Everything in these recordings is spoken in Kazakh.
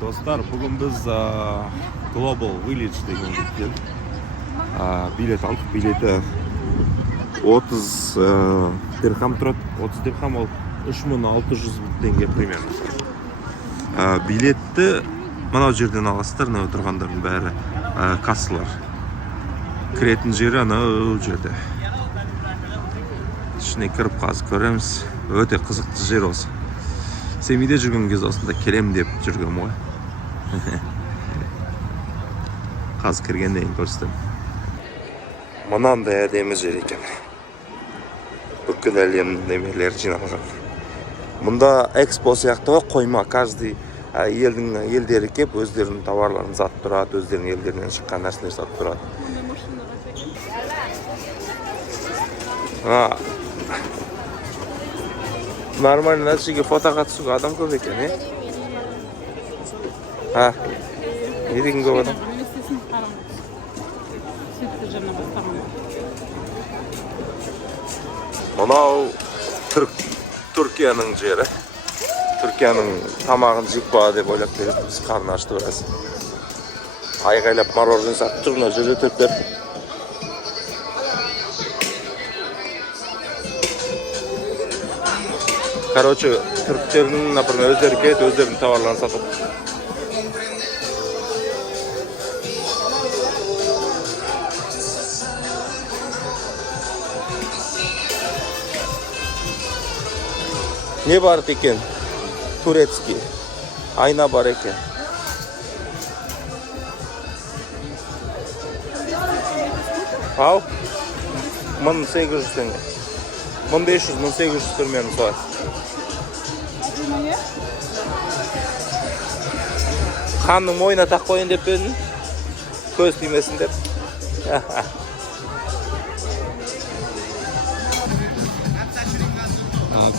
Dostlar, bugün biz Global Village degan gittik. Bilet aldık. Bileti 30 dirham turadi. 30 dirham ol 3600 tenge примерно. Biletni mana жерден аласыздар, мына отырғандардың бәрі кассалар. Кіретін жері ана жерде. Ішіне кіріп қазір көреміз. Өте қызықты жер осы. Семейде жүрген кез осында келем деп жүргем ғой. Қазір кіргенде көрсетем. Мынандай әдемі жер екен. Бүкіл әлемнің немелері жиналған. Мұнда экспо сияқты ғой, қойма. Каждый елдері кеп өздерінің товарларын сатып тұрады, өздерінің елдерінен шыққан нәрселер сатып тұрады. Нормально нәрсеге фотоға түсуге адам көп екен, не деген көп адам? Мынау Түркияның жері. Түркияның тамағын жеп па деп ойлап келіп, біз қарны ашты біраз. Айғайлап мороженое сатып тұр, мына жерде түріктер. Короче, түріктердің, например, өздері келеді, өздерінің товарларын сатып. Не бар екен? Турецкий. Айна бар екен. Ау? 1800 теңге. 1500-1800 түрмені солай. Ханның мойнына тақ қойын деп бөдің. Көз тимесін деп.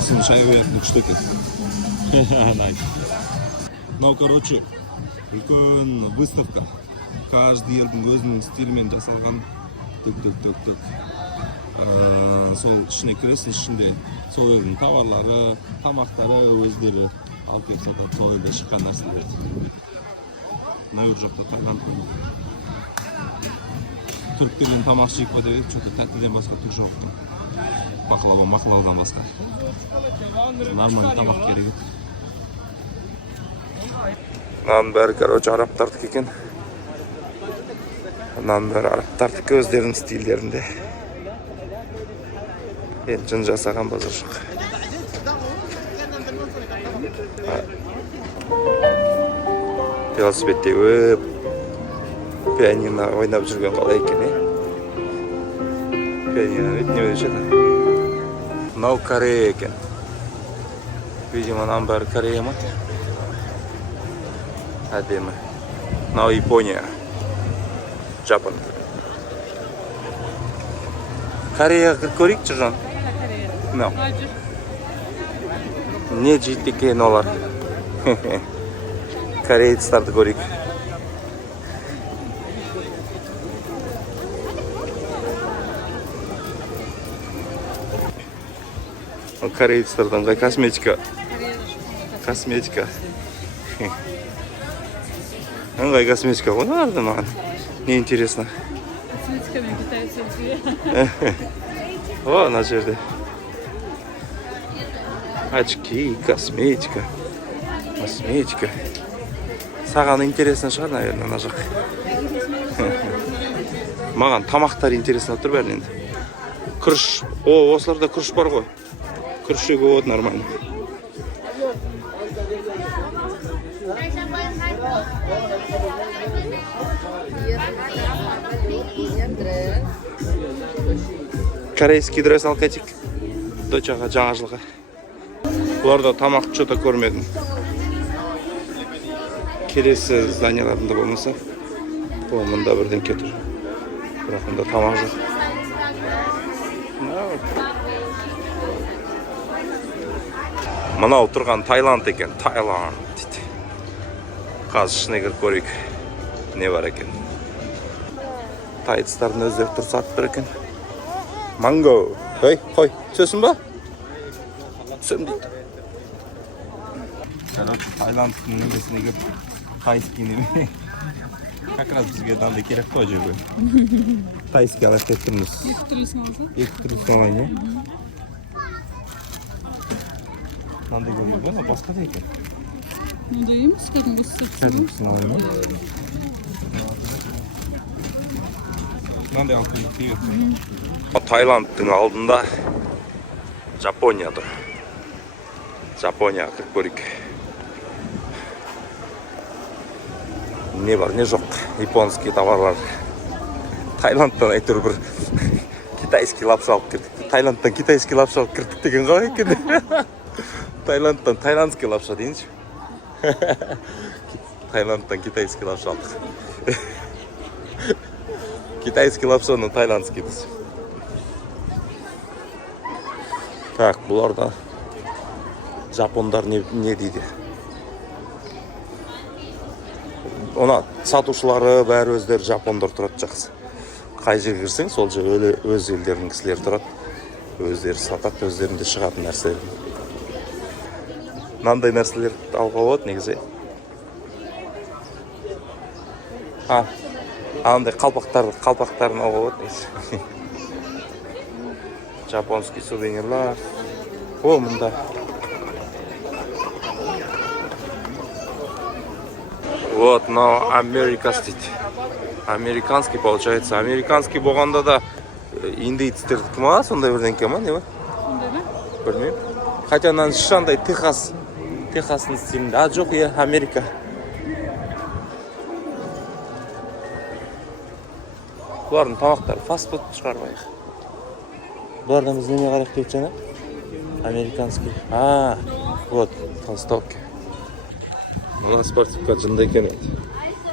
Кісін шай қоятын күшті екен. Мынау, короче, үлкен выставка. Каждый елдің өзінің стилімен жасалған. Түк. Сол ішіне кіресің, ішінде сол елдің товарлары, тамақтары өздері алып кеп сатады, сол елде шыққан нәрселер. Мына жақта Таиланд. Түріктерден тамақ жейік па деп, что-то тәттіден басқа түк жоқ. Мақлаудан басқа. Нормальный тамақ керек еді. Мынаның бәрі, короче, арабтардық екен. Мынаның бәрі арабтардық өздерінің стильдерінде. Енді жын жасаған базар жоқ. Велосипедте өп пианино ойнап жүрген қалай екен, Пианино өт не өтеді? Мынау Корея екен. Видимо, мынаның бәрі Корея ма? Әдемі. Мынау Япония. Жапон. Корея көрейік жүрген? No. Не жейді екен олар. Корейцтарды көрейік. Корейцтардан қай косметика. Қай косметика ғой оларды маған. Не интересно. Косметика мен китайцы. О, ана жерде. Очки, косметика. Саған интересно шығар, наверное, ана жақ. Маған тамақтар интересно тұр бәрін енді. Күріш. Осыларда күріш бар ғой. Күріш жеуге болады нормально. Корейский дресс алып кетейік. Дочаға жаңа жылға. Бұларда тамақ что-то көрмедім. Келесі зданияларында болмаса. Мұнда бірден кетір. Бірақ мұнда тамақ жоқ. Мынау тұрған Таиланд екен. Таиланд дейді. Қазір ішіне кіріп көрейік. Не бар екен. Тайцтардың өздері тұр сатып тұр екен. Манго. Қой, түсесің ба? Түсем дейді. Короче, тайландтың немесіне кеп, тайский неме. Как раз бізге мынандай керек қой жерге. Тайский алып деп тұрмыз. Екі түрлісін алсың? Екі түрі алайын, иә? Мынандай көрейін ба? Басқа да екен. Мынандай емес, кәдімгісі. Кәдімгісін алайын ба? Мынандай алып келіп. Таиландтың алдында Жапония тұр. Жапонияға кіріп көрейік. Не бар, не жоқ. Японский товарлар. Таиландтан әйтеуір бір китайский лапша алып кірдік. Таиландтан китайский лапша алып кірдік деген қалай екен? Таиландтан тайландский лапша дейінші. Таиландтан китайский лапша алдық. Китайский лапшаны тайландский біз. Так, бұларда жапондар не дейді? Она сатушылары бәрі өздері жапондар тұрады жақсы. Қай жерге кірсең, сол жерге өз елдерінің кісілері тұрады. Өздері сатады, өздерінде шығатын нәрселер. Мынандай нәрселер алуға болады негізі. Андай қалпақтарын алуға болады негізі. Жапонский сувенирлар. О, мында. Вот, но Америкас дейді. Американский получается. Американский болғанда да индейцтердікі ма? Сондай бірдеңке ма? Не ба? Сондай ба? Білмеймін. Хотя мынаны шандай Техастың стилінде. Жоқ, иә, Америка. Бұлардың тамақтары фастфуд шығармайық. Бұлардан біз неме қарайық деп жаңа? Американский. Вот, толстовки. Мына спортивка жынды екен еді.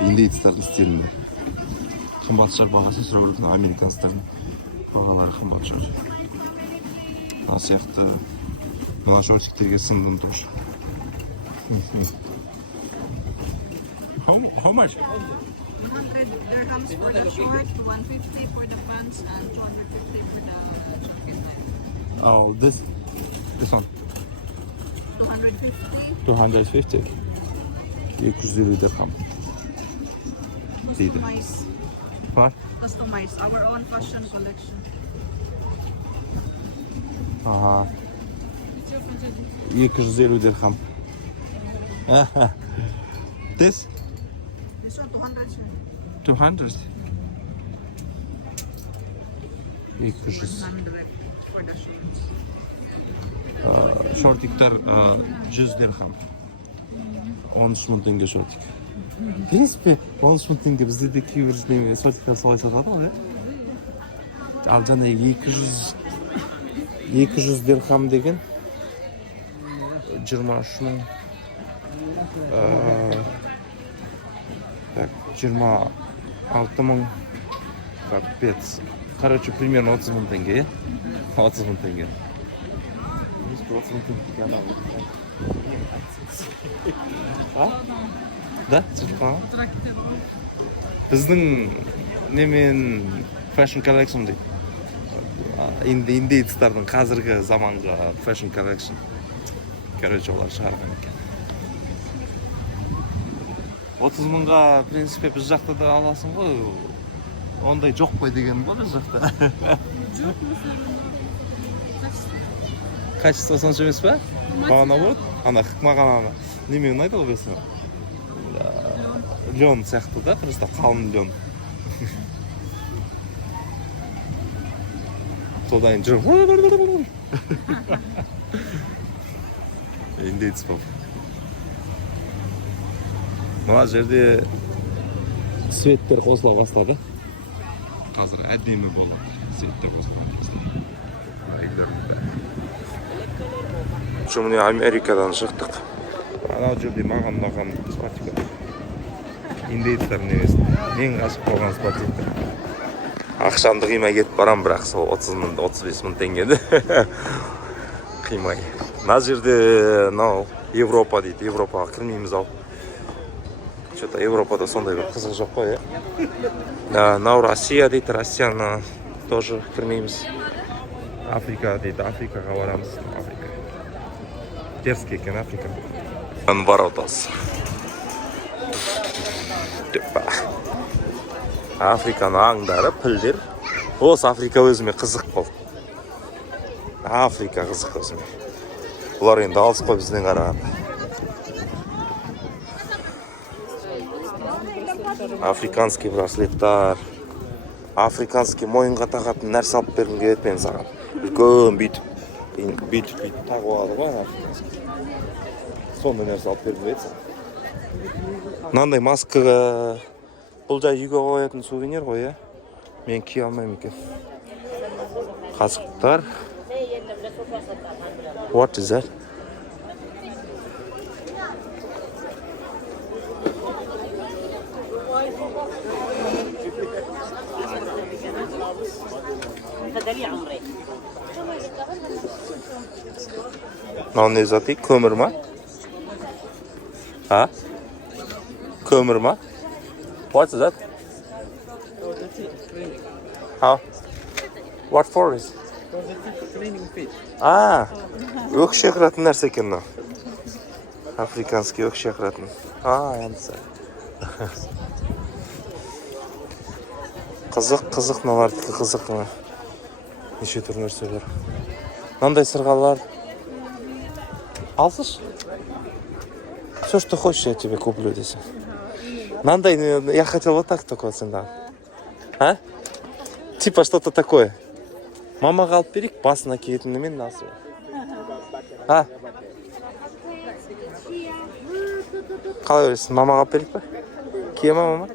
Индейцтердің стилінде. Қымбат шығар бағасы сұрау керек. Американстардың бағалары қымбат шығар. Мына сияқты мына шортиктерге сындым тоже. How much? 100 dirhams for the short, 150 for the pants, and 250 for the jacket. Oh, this one. 250. 250. 250 dirham. Дейді. Var? Customize our own fashion collection. Aha. 250 dirham. This? This one 200. 200. 200. 100 for the shorts. Шортиктер 100 dirham. 13 мың теңге шортик. В принципе, 13 мың теңге бізде де кейбір шортиктер солай сатады ғой, ал жаңа 200 dirham деген 23 мың 26 мың капец. Короче, примерно 30 мың теңге, 30 мың теңге. 30 мың теңге. Да? Біздің немен fashion collection дейді. Индейцтердің қазіргі заманғы fashion collection. Короче, олар шығарған екен. 30 мыңға, в принципе, біз жақта да аласың ғой. Ондай жоқ қой деген ғой біз жақта. Жоқ, Качество сонша емес па? Бағана болады? Маған ана неме ұнайды ғой бесің? Лен сияқты да, просто қалын лен. Содан жүріп. Индейц болып. Мына жерде светтер қосыла бастады. Қазір әдемі болады. Светтер қосыла бастады. Міне Америкадан шықтық. Анау жерде маған спортивка. Индейцтердің немесін. Ең ғашық болған спортивка. Ақшамды қимай кетіп барам, бірақ сол 35 мың теңгеді. Қимай. Мына жерде Европа дейді. Европаға кірмейміз ау. Что-то Европада сондай бір қызық жоқ қой, Мынау Россия дейді. Россияны тоже кірмейміз. Африка дейді. Африкаға барамыз. Африка. Дерзкий екен Африка. Вороtas. Afrikаны аңдары, пілдер. Осы Африка өзіме қызық болды. Африка қызық өзіме. Бұлар енді алыс қой бізден қарағанда. Африканский браслеттар. Африканский мойынға тағатын нәрсе алып бергім келеді мен саған. Үлкен бүйтіп тағып алады ғой африканский. Сондай нәрсе алып бергім келеді саған. Мынандай маскаға бұл жай үйге қоятын сувенир ғой, иә? Мен кие алмаймын екен. Қасықтар. What is that? Мынау не заты? Көмір ма? А? Көмір ма? What's that? How? What for is? Өкше қыратын нәрсе екен мынау. Африканский өкше қыратын. Янса. Қызық, мыналардікі қызық. Неше түр нәрсе бар. Мынандай сырғалар. Алсыш? Все, что хочешь, я тебе куплю здесь. Мынандай, я хотел вот так только цена. А? Типа что-то такое. Мамаға алып берейік, басына киетіні мен насыл. А? Қалай өресің? Мамаға алып берейік па? Кие ма, мама?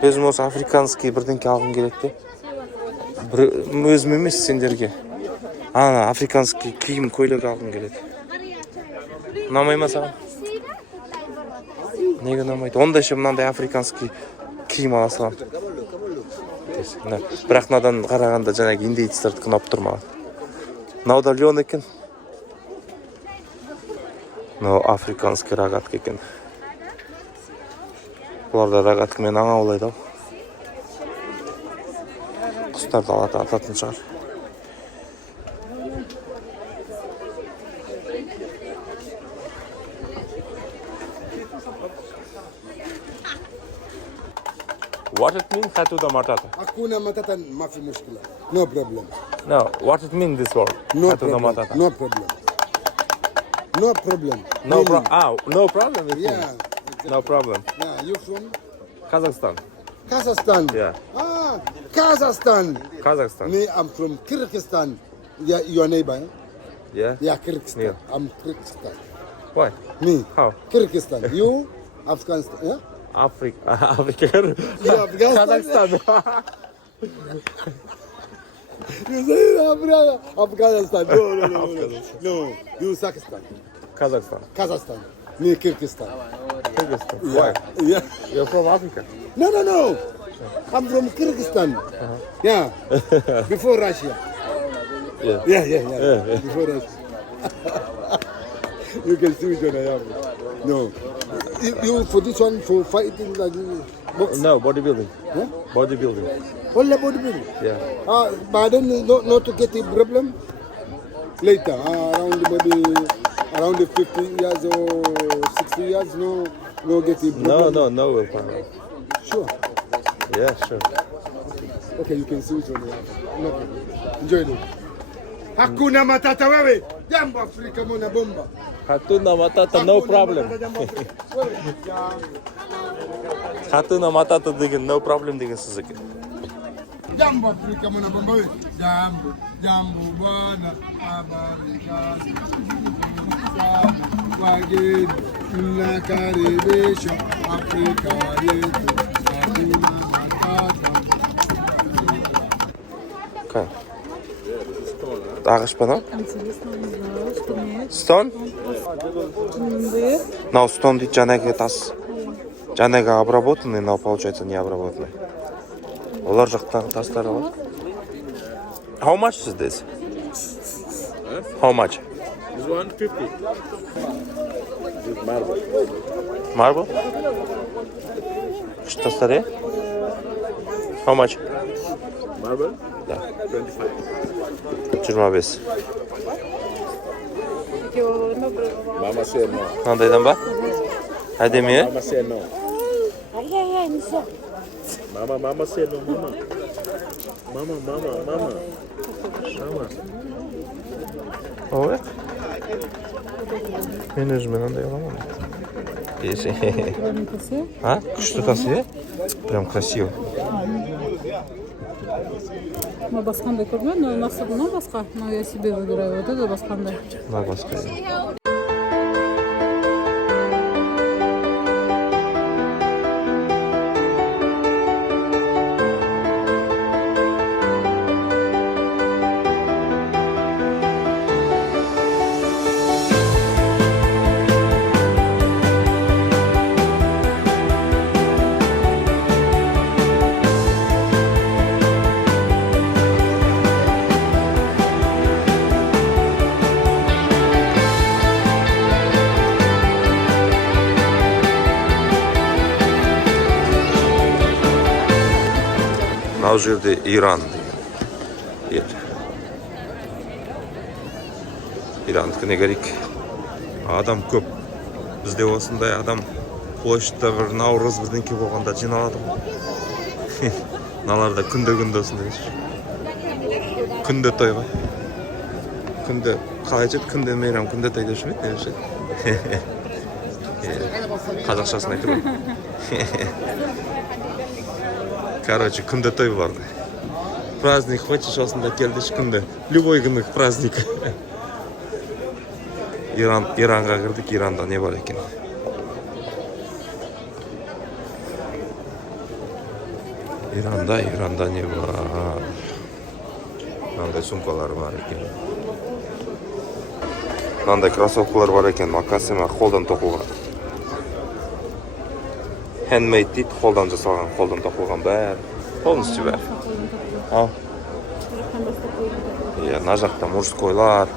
Өзім осы африканский бірдеңке алғым келеді. Өзім емес сендерге. Африканский киім көйлек алғым келеді. Ұнамай ма саған? Неге ұнамайды? Онда ше мынандай африканский киім ала салам. Бірақ мынадан қарағанда жаңағы индейцтерді ұнап тұр маған. Мынау да лен екен. Мынау африканский рогатка екен. Бұлар да рогаткамен аң аулайды ау. Құстарды ататын шығар. What it mean? Hakuna Matata. Hakuna Matata, mafi mushkila. No problem. No, what it mean this word? No Hakuna problem. Matata. No problem. No problem. No Meaning- problem. No problem. It Yeah. means. Exactly. No problem. Yeah, you from Kazakhstan. Kazakhstan? Yeah. Kazakhstan. Kazakhstan. Me, I'm from Kyrgyzstan. Yeah, your neighbor. Eh? Yeah. Yeah, Kyrgyzstan. Yeah. I'm Kyrgyzstan. Why? Me, How? Kyrgyzstan. You, Afghanistan. Yeah? Africa. You Afghanistan. Kazakhstan. You say Afghanistan. No. No, you Pakistan. Kazakhstan. Kazakhstan. Me, Kyrgyzstan. Kyrgyzstan. Yeah. Why? Yeah. You're from Africa. No. I'm from Kyrgyzstan. Yeah. Before Russia. Yeah. Yeah. Before Russia. You can see which one I am. No. You for this one, for fighting like box? No, bodybuilding. Huh? Bodybuilding. All about bodybuilding. Yeah. But then not to get a problem later. Around the 50 years or 60 years, no get a problem. No will problem. Sure. Yeah, sure. Okay, you can see which one you have. No problem. Enjoy it. Hakuna Matata wewe. Jambo Afrika mwana bomba. Hakuna Matata, no problem. Hakuna Matata деген no problem деген сөз екен. Jambo Afrika mwana bomba wewe. Jambo bwana Amerika. Wageni mnakaribishwa Afrika yetu. Hakuna Matata. Okay. Ағаш па мынау? Стон? Мынау стон дейді, жаңағы тас. Жаңағы обработанный, мынау получается не обработанный. Олар жақтағы тастар ғой. How much is this? How much? This 150. This is marble. Marble? Күшті тастар, е? How much? Marble? Да. 25. 25. Mama said no. Мынандайдан ба? Әдемі, е? Mama said no. Mama said no. Mama. Ой. Мен өзім мынандай аламын. А? Күшті тасы, е? Прям красиво. Мына басқандай көрген, но мына басқа. Но я себе выбираю. Вот это басқандай. Мына басқа. Мына жерде Иран деген ел. Ирандікіне көрейік. Адам көп. Бізде осындай адам площадьта бір наурыз бірдеңке болғанда жиналады ғой. Мыналарда күнде осындай. Күнде той ғой. Күнде қалай жетті? Күнде мейрам, күнде той деп жүрмейді, не жүрмейді? Қазақшасын айтып ғой. Короче, күнде той барды. Праздник хочешь, осында келдіш күнде. Любой күндік праздник. Иранға кірдік, Иранда не бар екен? Иранда не бар? Мынандай сумкалар бар екен. Мынандай кроссовкалар бар екен, макасима қолдан тоқылған. Handmade дейді, қолдан жасалған, қолдан тоқылған бәрі. Полностью бәрі. Мына жақта мужскойлар.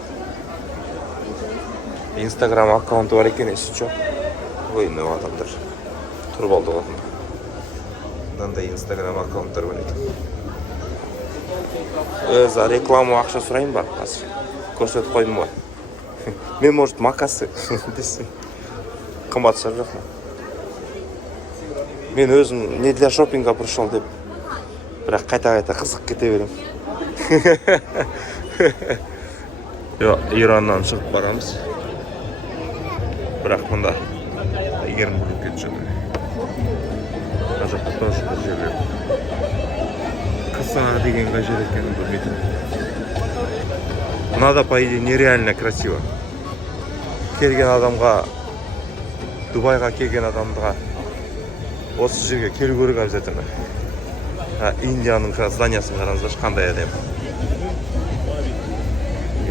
Инстаграм аккаунты бар екен, есі жоқ. Ой, не адамдар. Тұрып алды ғой. Мынандай инстаграм аккаунттар бар екен. За рекламу ақша сұрайын бар, қазір. Көрсетіп қойдым ғой. Мен, может, макасы десем. Қымбат шығып жоқ ма? Мен өзім не для шопинга пришел деп, бірақ қайта қызық кете берем. Ираннан шығып барамыз. Бірақ мұнда егерім болып кетіп жатыр. Мына жақта тоже бір жерлер. Кыса деген қай жер екенін білмейді. Мынада, по идее, нереально красиво. Келген адамға, Дубайға келген адамға осы жерге келу керек обязательно. Индияның зданиясын қараңыздаршы, қандай әдемі.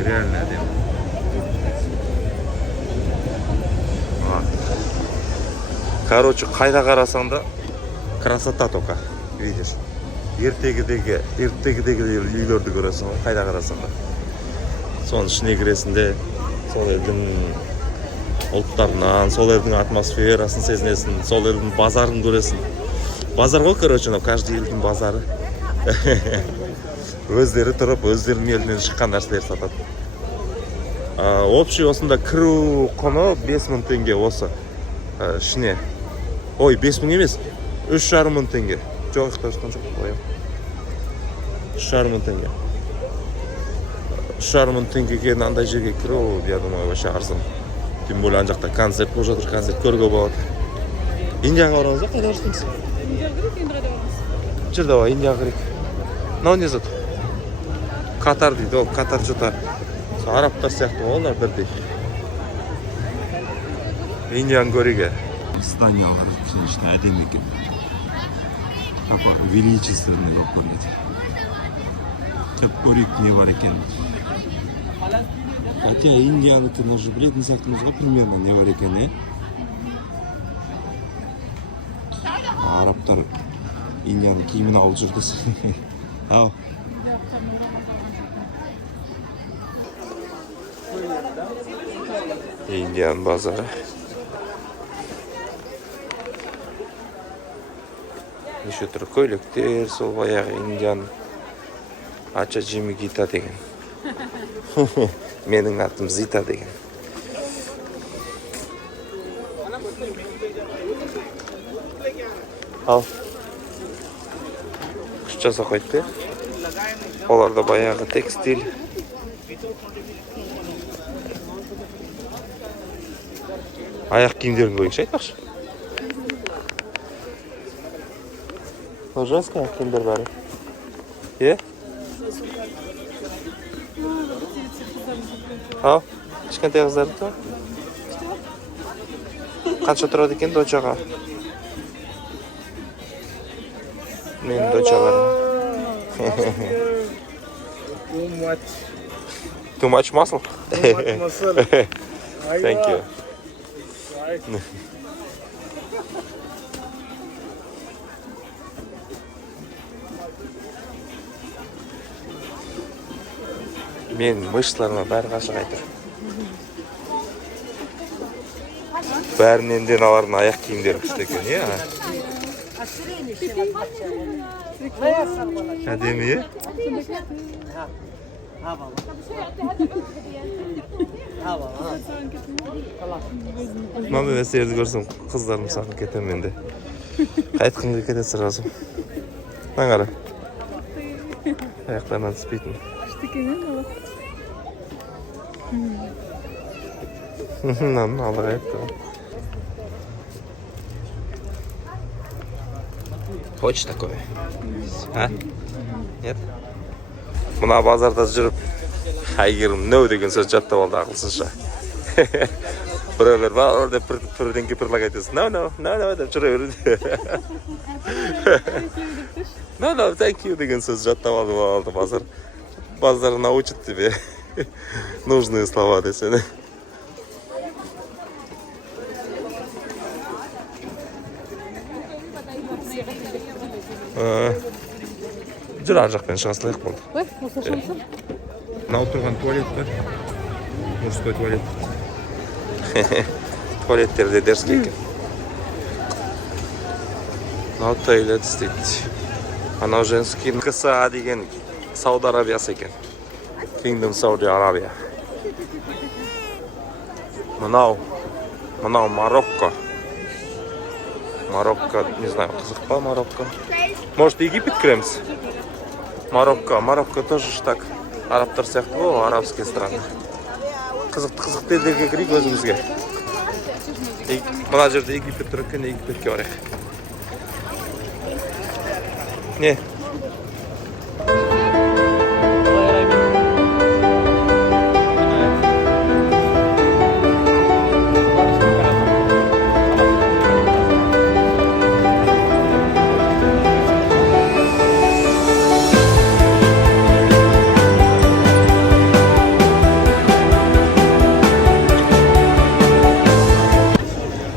Реально әдемі. Короче, қайда қарасаң да красота тоқа, видишь. Ертегідегі үйлерді көресің, қайда қарасаң да. Соның ішіне кіресінде, сол елдің ұлттарынан, сол елдің атмосферасын сезінесің, сол елдің базарын көресің. Базар ғой, короче, каждый елдің базары. Өздері тұрып, өздерінің елінен шыққан нәрселер сатады. Общий осында кіру құны 5000 теңге осы ішіне. Ой, 5000 емес, 3500 теңге. Жоқ, ұйықтасқан жоқ, қоям. 3500 теңге. 3500 теңгеге андай жерге кіру, я думаю, вообще арзан. Тем более ан жақта концерт болып жатыр, концерт көруге болады. Индияға барамыз ба, қайда барсаңыз? Индияға кірек, енді қайда барамыз? Жүр, давай, Индияға кірек. Мынау не зат? Катар дейді, ол Катар жота. Арабтар сияқты олар бірдей. Индияны көреге. Зданиялар конечно әдемі екен. Такой величественный болып көрінеді. Көп көрейік не бар екен. Хотя Индияныкі уже білетін сияқтымыз ғой, примерно не бар екен, е? Арабтар Индияның киімін алып жүрді. Ау. Индияның базары. Неше түрлі көйлектер, сол баяғы Индияның Ача Джими Гита деген. Менің атым Зита деген. Al. Kuşça koydu. Olarda bayağı tekstil. Ayak kiyimlerini koyun şey var. Женская ayak kiyimler var. Ye? Al. Kishkentay qizlarniki. Qancha turadi ekan dochaga? Men dochalarim. Too much. Too much muscle? Too much muscle. Thank you. Men mышцларыма бәрі ғашық айтыр. Бәрінен де алардың аяқ киімдері күшті екен, е? Әдемі, е? Мама өсерді көрсем, қыздарым сағын кетем менде. Қайтқын кетеді сразу. Маңары. Аяқтарынан түспейтін. Надо это. Хочешь такое? А? Нет? Мына базарда жүріп, Айгерім нөу деген сөз жаттап алды ақылсызша. Біреулер бар деп бірдеңке предлагать етесің. No деп жүре береді. No, thank you деген сөз жаттап алды базар. Базар научит тебе нужные слова десене. Жүр ар жақпен шығасы лайық болды. Ой, осы шамсы. Мынау тұрған туалет бар. Мужской туалет. Туалеттерде дерзкий екен. Мынау туалет істейді. Анау женский КСА деген Сауд Арабиясы екен. Kingdom Saudi Arabia. Мынау Марокко. Марокко, не знаю, қызық па Марокко. Может, Египет кіреміз? Марокко тоже так. Арабтар сияқты ғой, арабские страны. Қызықты елдерге кірейік өзімізге. Мына жерде Египет тұр екен, Египетке барайық. Не?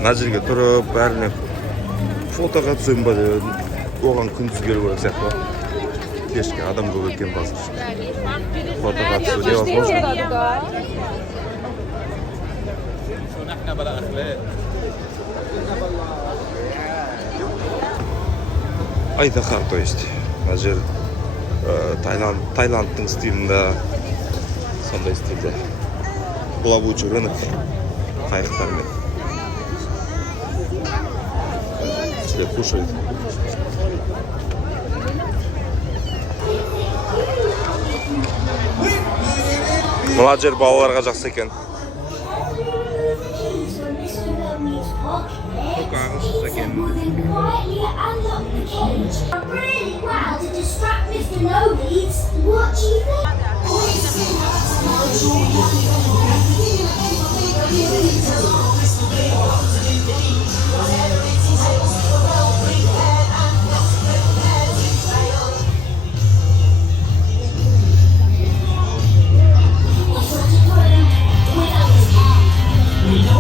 Мына жерге тұрып, бәріне фотоға түсем ба деп, оған күндіз келу керек сияқты ғой. Кешке адам көп екен базар. Фотоға түсу невозможно. Айдаһар, то есть. Мына жер Таиландтың стилінде, сондай стилде. Плавучий рынок қайықтармен. Кушает. Мына жер балаларға жақсы екен. Көкағыз екен.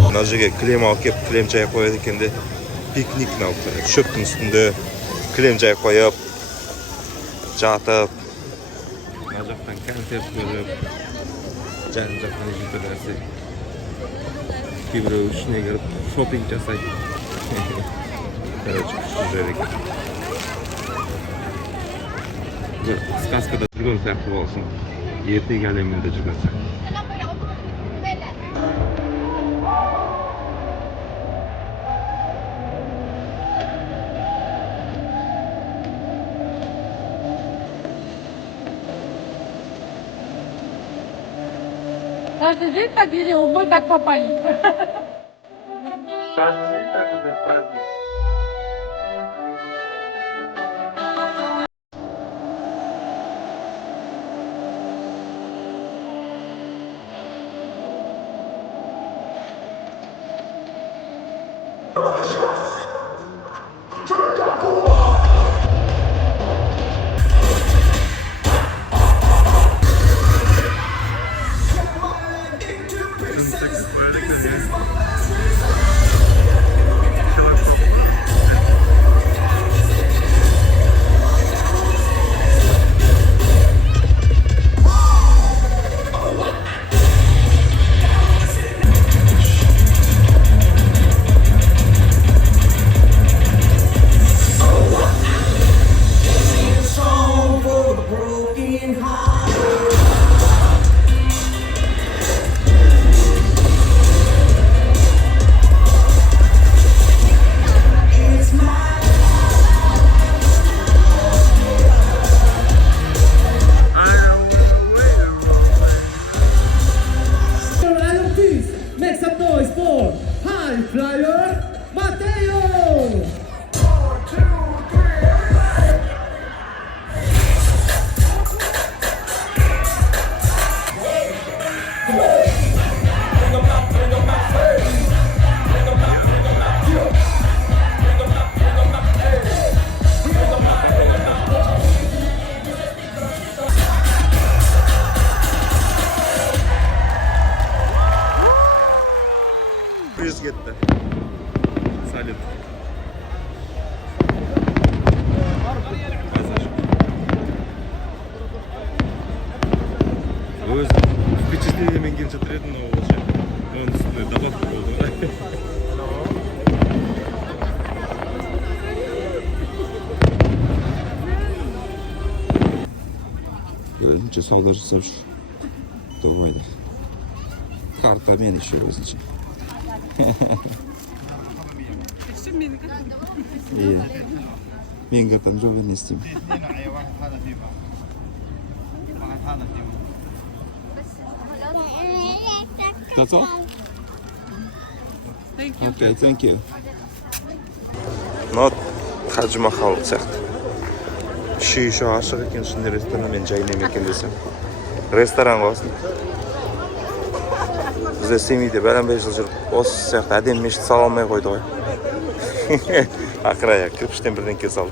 Мына жерге кілем алып келіп, кілем жайып қояды екен де. Пикник науқы. Шөптің үстінде кілем жайып қойып, жатып. Мына жақтан концерт көріп, жанын жақтан жүрді нәрсе. Кейбіреу ішіне кіріп, шопинг жасайды. Короче, күшті жер екен. Сказкада жүрген сияқты болсын. Ертегі әлемінде жүрген сияқты. Каждый день так или мы так попали? Make some noise for High Flyer Mateo! Poyezd ketdi. Salyut. O'zi впечатление men kelib chatir edim, o'sha. O'n ustida dabat bo'ldi. O'zimcha savdo qilsam shu. To'g'ri. Karta men еще o'zimcha. Iya. Men kartam yo'q, men istayman. That's all? Thank you. Okay, thank you. Not Taj Mahal сияқты. Шүй ашық екен, шынында ресторан мен жайнам екен десем. Ресторан болсын. Бізде Семейде бәлен-бәлен жыл жүріп, осы сияқты әдемі мешіт сала алмай қойды ғой. Ақыры кірпіштен бірден кел салды.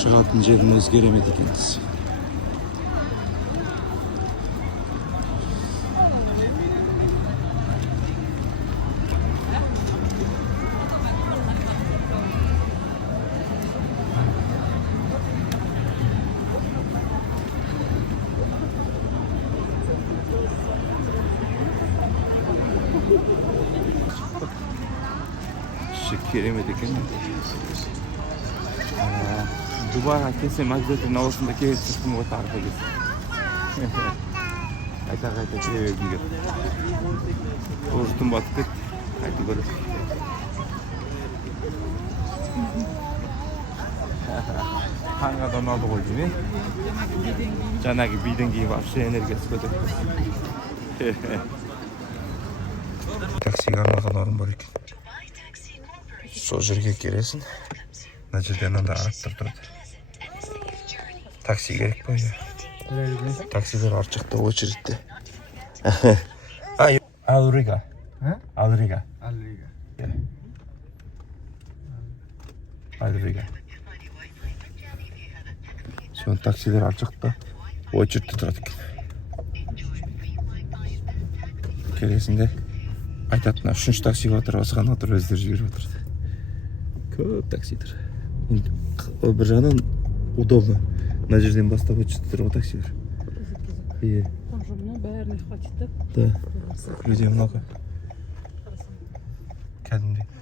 Шығатын жерін өзгеремеді екенсіз. Керемет екен. Дубайға келсем обязательно осында келіп шықтым ғой тағы да келсем. Қайта келе бергім келді. Уже түн батып кетті. Қайту керек. Қанғадан алды ғой деймін. Жаңағы биден кейін вообще энергиясы көтеріп. Таксиге арналған орын бар екен. Сол жерге келесің. Мына жерден анда арықтар тұрады. Такси керек па? Таксилер арт жақта очередьте. Алрига. Алрига. Алрига. Сол таксилер арт жақта очередьте тұрады екен. Келесің де айтатына 3-ші такси батыр, осыған отыр, өздері жіберіп отырды. Көп такси тұр. Бір жағынан удобно. Мына жерден бастап өтіп тұр ғой таксилер. Иә. Там же много, бәріне хватит, да? Да. Людей много. Кәдімгідей.